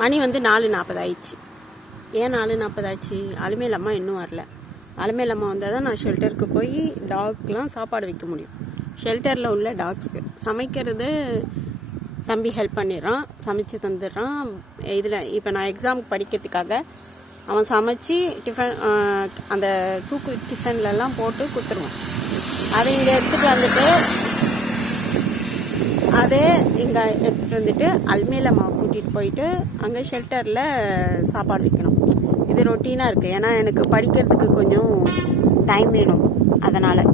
மணி வந்து நாலு நாற்பது ஆயிடுச்சு ஏன் நாலு நாற்பது ஆச்சு அலுமையில் அம்மா இன்னும் வரல. அலுமையில் அம்மா வந்தால் தான் நான் ஷெல்டருக்கு போய் டாக்லாம் சாப்பாடு வைக்க முடியும். ஷெல்டரில் உள்ள டாக்ஸ்க்கு சமைக்கிறது தம்பி ஹெல்ப் பண்ணிடுறான் சமைச்சு தந்துடுறான். இதில் இப்போ நான் எக்ஸாமுக்கு படிக்கிறதுக்காக அவன் சமைச்சு டிஃபன் அந்த தூக்கு டிஃபன்லலாம் போட்டு கொடுத்துருவான். அதை இங்கே எடுத்துகிட்டு வந்துட்டு அதே இங்கே எடுத்துகிட்டு வந்துட்டு அல்மேல மாவு கூட்டிகிட்டு போயிட்டு அங்கே ஷெல்டரில் சாப்பாடு வைக்கணும். இது ரொட்டீனாக இருக்குது ஏன்னா எனக்கு படிக்கிறதுக்கு கொஞ்சம் டைம் வேணும். அதனால்.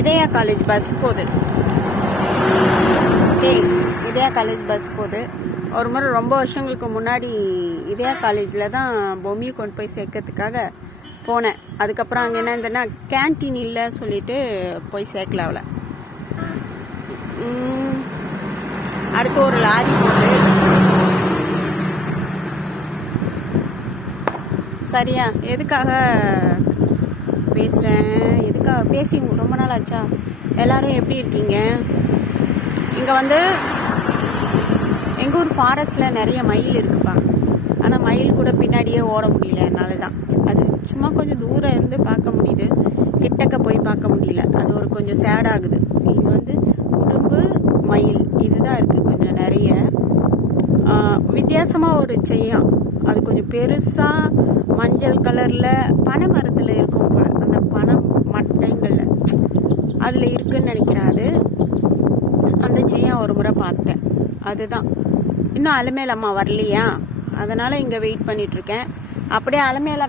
இதயா காலேஜ் பஸ் போகுது. இதயா காலேஜ் பஸ் போகுது. ஒரு முறை ரொம்ப வருஷங்களுக்கு முன்னாடி இதயா காலேஜில் தான் பொம்மியை கொண்டு போய் சேர்க்கறதுக்காக போனேன். அதுக்கப்புறம் அங்கே என்ன இருந்ததுன்னா கேன்டீன் இல்லை சொல்லிட்டு போய் சேர்க்கல அவளை. அடுத்து ஒரு லாரி போட்டு. சரியா எதுக்காக பேசுகிறேன் எதுக்காக பேசி ரொம்ப நாள் ஆச்சா? எல்லாரும் எப்படி இருக்கீங்க? இங்கே வந்து எங்கள் ஊர் ஃபாரஸ்ட்டில் நிறைய மயில் இருக்குப்பா. ஆனால் மயில் கூட பின்னாடியே ஓட முடியல என்னால் தான் அது சும்மா கொஞ்சம் தூரம் இருந்து பார்க்க முடியுது கிட்டக்க போய் பார்க்க முடியல அது ஒரு கொஞ்சம் சேட் ஆகுது. இங்கே வந்து உடும்பு மயில். இதுதான் இருக்குது கொஞ்சம் நிறைய. வித்தியாசமாக ஒரு செய்யம். அது கொஞ்சம் பெருசாக மஞ்சள் கலரில் பனை மரத்தில் இருக்கும் அந்த பனை மட்டைங்களில். அதில் இருக்குன்னு நினைக்கிறேன் அது. அந்த செய்யம் ஒரு முறை பார்த்தேன். அதுதான். இன்னும் அலமேல அம்மா வரலையா? அதனால் இங்கே வெயிட் பண்ணிகிட்ருக்கேன் அப்படியே அலமேல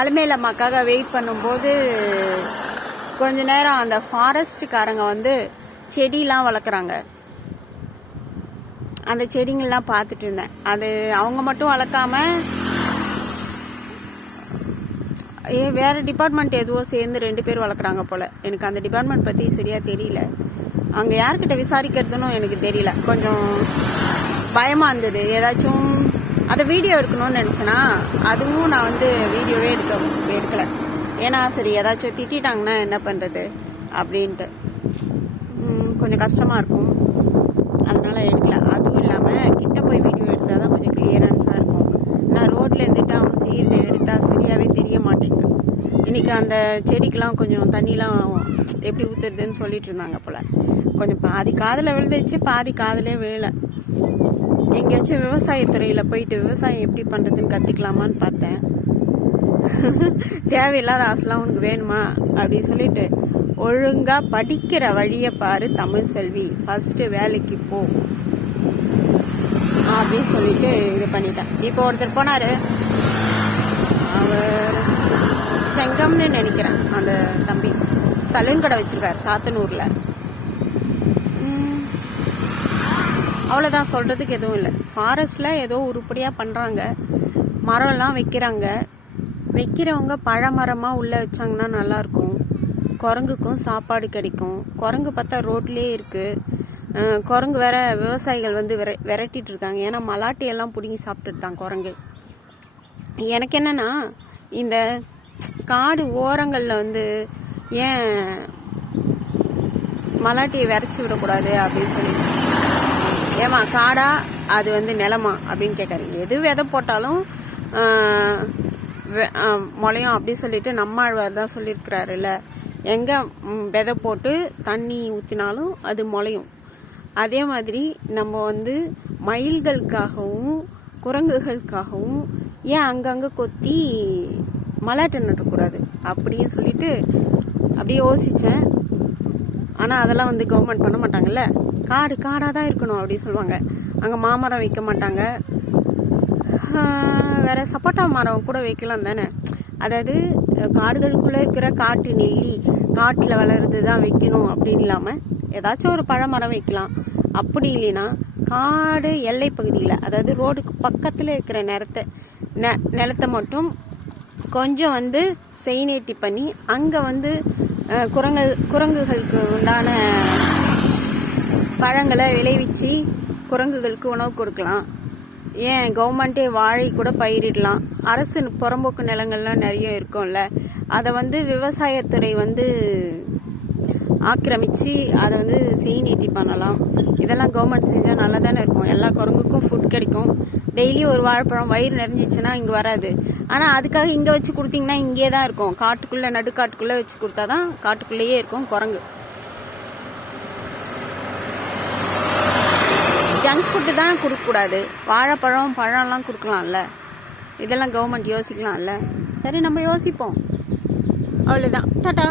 அலமேல அம்மாக்காக வெயிட் பண்ணும்போது கொஞ்ச நேரம் அந்த ஃபாரஸ்ட்டுக்காரங்க வந்து செடிலாம் வளர்க்குறாங்க அந்த செடிங்கள்லாம் பார்த்துட்டு இருந்தேன். அது அவங்க மட்டும் வளர்க்காம ஏ வேறு டிபார்ட்மெண்ட் எதுவோ சேர்ந்து ரெண்டு பேர் வளர்க்குறாங்க போல். எனக்கு அந்த டிபார்ட்மெண்ட் பற்றி சரியாக தெரியல. அங்கே யார்கிட்ட விசாரிக்கிறதுன்னு எனக்கு தெரியல. கொஞ்சம் பயமாக இருந்தது. ஏதாச்சும் அதை வீடியோ எடுக்கணும்னு நினச்சேன்னா அதுவும் நான் வந்து வீடியோவே எடுக்க எடுக்கலை. ஏன்னா சரி ஏதாச்சும் திட்டிட்டாங்கன்னா என்ன பண்ணுறது அப்படின்ட்டு. கொஞ்சம் கஷ்டமாக இருக்கும். அதனால் எடுக்கல. அதுவும் இல்லாமல் கிட்ட போய் வீடியோ எடுத்தால் தான் கொஞ்சம் கிளியரன்ஸாக இருக்கும். நான் ரோட்டில் இருந்துட்டு அவன் சீட்டு எடுத்தால் சரியாகவே தெரிய மாட்டேங்குது. இன்றைக்கி அந்த செடிக்கெலாம் கொஞ்சம் தண்ணிலாம் எப்படி ஊற்றுறதுன்னு சொல்லிட்டு இருந்தாங்க போல். கொஞ்சம் பாதி காதில் விழுந்துச்சு பாதி காதலே விழலை. எங்கேயாச்சும் விவசாயத்துறையில் போயிட்டு விவசாயம் எப்படி பண்ணுறதுன்னு கற்றுக்கலாமான்னு பார்த்தேன். தேவையில்லாத ஆசைலாம் உனக்கு வேணுமா? அப்படின்னு சொல்லிட்டு ஒழுங்காக படிக்கிற வழியை பாரு தமிழ் செல்வி. ஃபஸ்ட்டு வேலைக்கு போ. அப்படின்னு சொல்லிட்டு இது பண்ணிட்டேன். இப்போ ஒருத்தர் போனார். அவர் செங்கம்னு நினைக்கிறேன் அந்த தம்பி. சலூன் கடை வச்சிருக்காரு சாத்தனூரில். அவ்வளோதான் சொல்கிறதுக்கு எதுவும் இல்லை. ஃபாரஸ்ட்டில் ஏதோ உருப்படியாக பண்ணுறாங்க மரம்லாம் வைக்கிறாங்க. வைக்கிறவங்க பழமரமாக உள்ளே வச்சாங்கன்னா நல்லாயிருக்கும். குரங்குக்கும் சாப்பாடு கிடைக்கும். குரங்கு பார்த்தா ரோட்லேயே இருக்குது குரங்கு வேற விவசாயிகள் வந்து விர விரட்டிட்டு இருக்காங்க. ஏன்னா மலாட்டி பிடுங்கி சாப்பிட்டுட்டு தான் குரங்கு. எனக்கு என்னென்னா இந்த காடு ஓரங்களில் வந்து ஏன் மலாட்டியை விரைச்சி விடக்கூடாது அப்படின்னு சொல்லி. ஏமா காடா அது வந்து நிலமா அப்படின்னு கேட்டாரு எது விதை போட்டாலும் முளையும் அப்படி சொல்லிட்டு நம்மாழ்வார் தான் சொல்லியிருக்கிறாருல்ல. எங்கே விதை போட்டு தண்ணி ஊற்றினாலும் அது முளையும். அதே மாதிரி நம்ம வந்து மயில்களுக்காகவும் குரங்குகளுக்காகவும் ஏன் அங்கங்கே கொத்தி மலாட்டை நட்டக்கூடாது அப்படின்னு சொல்லிட்டு அப்படியே யோசித்தேன் ஆனால் அதெல்லாம் வந்து கவர்மெண்ட் பண்ண மாட்டாங்கல்ல. காடு காடாக தான் இருக்கணும் அப்படின்னு சொல்லுவாங்க. அங்கே மாமரம் வைக்க மாட்டாங்க. வேற சப்போட்டா மரம் கூட வைக்கலாம் தானே? அதாவது காடுகளுக்குள்ளே இருக்கிற காட்டு நெல்லி காட்டில் வளருது தான் வைக்கணும் அப்படின்னு இல்லாமல் ஏதாச்சும் ஒரு பழமரம் வைக்கலாம். அப்படி இல்லைன்னா காடு எல்லை பகுதியில் அதாவது ரோடுக்கு பக்கத்தில் இருக்கிற நிறத்தை நெ நிலத்தை மட்டும் கொஞ்சம் வந்து செய்நேட்டி பண்ணி அங்கே வந்து குரங்கு குரங்குகளுக்கு உண்டான பழங்களை விளைவிச்சு குரங்குகளுக்கு உணவு கொடுக்கலாம். ஏன் கவர்மெண்ட்டே வாழை கூட பயிரிடலாம். அரசு புறம்போக்கு நிலங்கள்லாம் நிறைய இருக்கும்ல. அதை வந்து விவசாயத்துறை வந்து ஆக்கிரமித்து அதை வந்து செய் நீட்டி பண்ணலாம். இதெல்லாம் கவர்மெண்ட் செஞ்சால் நல்லா தானே இருக்கும். எல்லா குரங்குக்கும் ஃபுட் கிடைக்கும். டெய்லி ஒரு வாழைப்பழம் வயிறு நிறைஞ்சிச்சுன்னா இங்கே வராது. ஆனால் அதுக்காக இங்கே வச்சு கொடுத்தீங்கன்னா இங்கே தான் இருக்கும். காட்டுக்குள்ளே நடுக்காட்டுக்குள்ளே வச்சு கொடுத்தா தான் காட்டுக்குள்ளேயே இருக்கும் குரங்கு. ஜங்க் ஃபுட்டு தான் கொடுக்கக்கூடாது. வாழைப்பழம் பழம்லாம் கொடுக்கலாம்ல. இதெல்லாம் கவர்மெண்ட் யோசிக்கலாம்ல. சரி நம்ம யோசிப்போம். அவ்வளோதான் டாட்டா